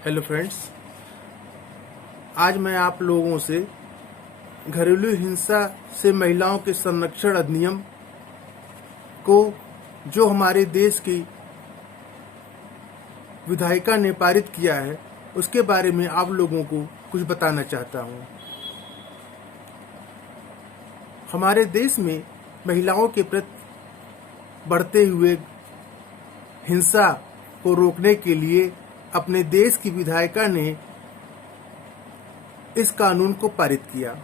Hello friends, आज मैं आप लोगों से घरेलू हिंसा से महिलाओं के संरक्षण अधिनियम को जो हमारे देश की विधायिका ने पारित किया है उसके बारे में आप लोगों को कुछ बताना चाहता हूँ। हमारे देश में महिलाओं के प्रति बढ़ते हुए हिंसा को रोकने के लिए अपने देश की विधायिका ने इस कानून को पारित किया।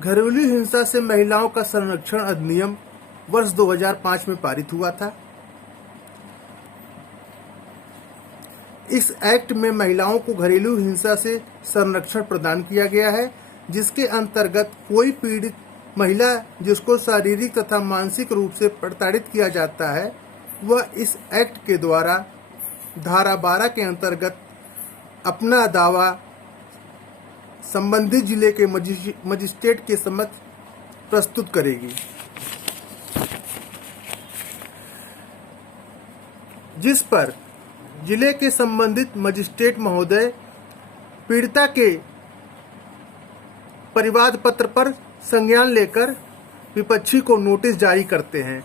घरेलू हिंसा से महिलाओं का संरक्षण अधिनियम वर्ष 2005 में पारित हुआ था। इस एक्ट में महिलाओं को घरेलू हिंसा से संरक्षण प्रदान किया गया है, जिसके अंतर्गत कोई पीड़ित महिला जिसको शारीरिक तथा मानसिक रूप से प्रताड़ित किया जाता है वह इस एक्ट के द्वारा धारा 12 के अंतर्गत अपना दावा संबंधित जिले के मजिस्ट्रेट के समक्ष प्रस्तुत करेगी, जिस पर जिले के संबंधित मजिस्ट्रेट महोदय पीड़िता के परिवाद पत्र पर संज्ञान लेकर विपक्षी को नोटिस जारी करते हैं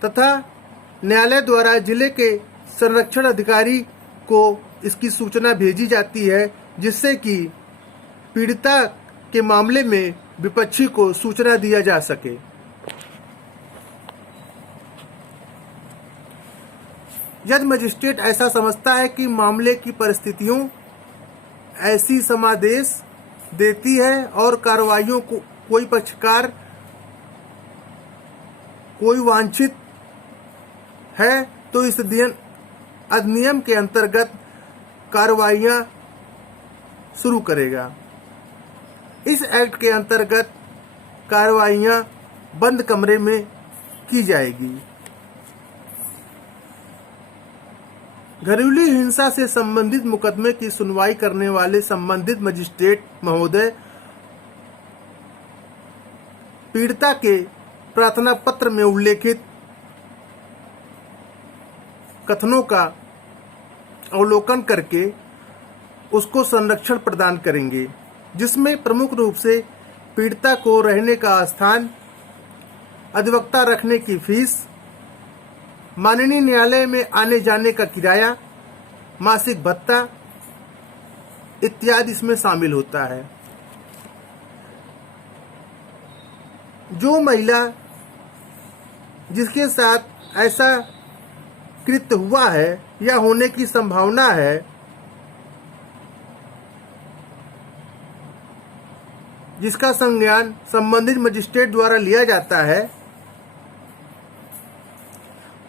तथा न्यायालय द्वारा जिले के संरक्षण अधिकारी को इसकी सूचना भेजी जाती है, जिससे कि पीड़िता के मामले में विपक्षी को सूचना दिया जा सके। यदि मजिस्ट्रेट ऐसा समझता है कि मामले की परिस्थितियों ऐसी समादेश देती है और कार्रवाइयों को कोई पक्षकार कोई वांछित है तो इस अधिनियम के अंतर्गत कार्रवाइयां शुरू करेगा। इस एक्ट के अंतर्गत कार्रवाइयां बंद कमरे में की जाएगी। घरेलू हिंसा से संबंधित मुकदमे की सुनवाई करने वाले संबंधित मजिस्ट्रेट महोदय पीड़िता के प्रार्थना पत्र में उल्लेखित कथनों का अवलोकन करके उसको संरक्षण प्रदान करेंगे, जिसमें प्रमुख रूप से पीड़िता को रहने का स्थान, अधिवक्ता रखने की फीस, माननीय न्यायालय में आने जाने का किराया, मासिक भत्ता इत्यादि इसमें शामिल होता है। जो महिला जिसके साथ ऐसा कृत्य हुआ है या होने की संभावना है, जिसका संज्ञान संबंधित मजिस्ट्रेट द्वारा लिया जाता है,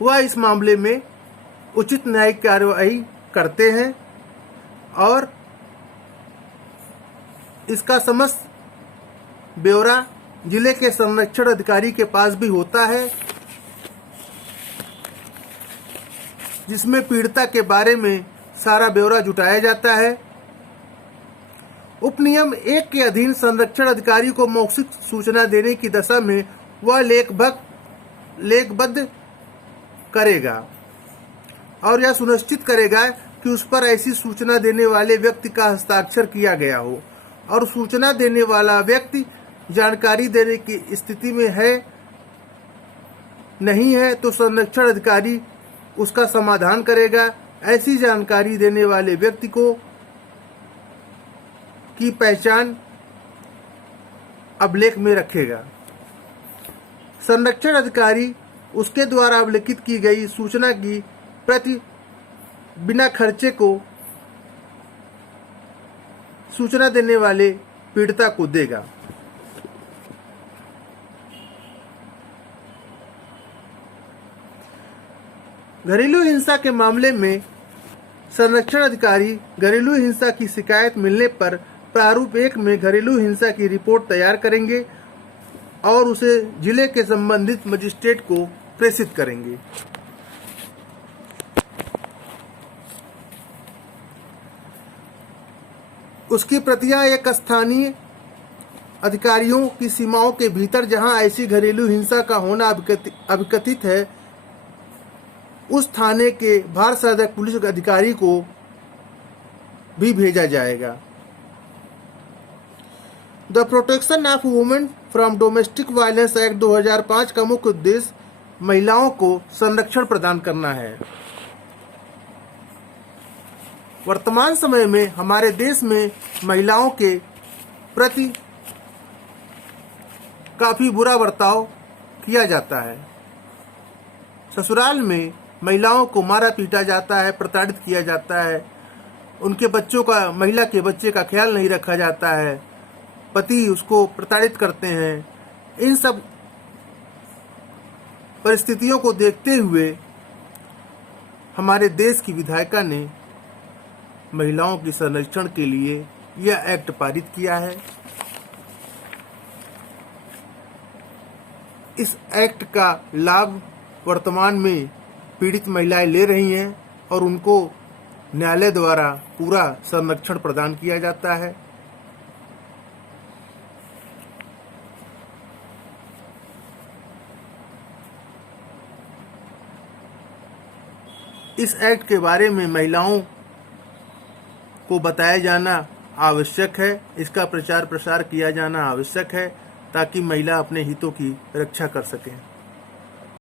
वह इस मामले में उचित न्यायिक कार्रवाई करते हैं और इसका समस्त ब्यौरा जिले के संरक्षण अधिकारी के पास भी होता है, जिसमें पीड़िता के बारे में सारा ब्यौरा जुटाया जाता है। उपनियम 1 के अधीन संरक्षण अधिकारी को मौखिक सूचना देने की दशा में वह लेखबद्ध करेगा और यह सुनिश्चित करेगा कि उस पर ऐसी सूचना देने वाले व्यक्ति का हस्ताक्षर किया गया हो और सूचना देने वाला व्यक्ति जानकारी देने की स्थिति में है नहीं है तो संरक्षण अधिकारी उसका समाधान करेगा। ऐसी जानकारी देने वाले व्यक्ति को की पहचान अभिलेख में रखेगा। संरक्षण अधिकारी उसके द्वारा अभिलिखित की गई सूचना की प्रति बिना खर्चे को सूचना देने वाले पीड़िता को देगा। घरेलू हिंसा के मामले में संरक्षण अधिकारी घरेलू हिंसा की शिकायत मिलने पर प्रारूप 1 में घरेलू हिंसा की रिपोर्ट तैयार करेंगे और उसे जिले के संबंधित मजिस्ट्रेट को प्रेषित करेंगे। उसकी प्रतियां एक स्थानीय अधिकारियों की सीमाओं के भीतर जहां ऐसी घरेलू हिंसा का होना अभिकथित है उस थाने के भारत सहायक पुलिस अधिकारी को भी भेजा जाएगा। The protection of women from domestic violence act 2005 का मुख्य उद्देश्य महिलाओं को संरक्षण प्रदान करना है। वर्तमान समय में हमारे देश में महिलाओं के प्रति काफी बुरा बर्ताव किया जाता है। ससुराल में महिलाओं को मारा पीटा जाता है, प्रताड़ित किया जाता है, उनके बच्चों का, महिला के बच्चे का ख्याल नहीं रखा जाता है, पति उसको प्रताड़ित करते हैं। इन सब परिस्थितियों को देखते हुए हमारे देश की विधायिका ने महिलाओं की संरक्षण के लिए यह एक्ट पारित किया है। इस एक्ट का लाभ वर्तमान में पीड़ित महिलाएं ले रही हैं और उनको न्यायालय द्वारा पूरा संरक्षण प्रदान किया जाता है। इस एक्ट के बारे में महिलाओं को बताया जाना आवश्यक है, इसका प्रचार प्रसार किया जाना आवश्यक है ताकि महिला अपने हितों की रक्षा कर सकें।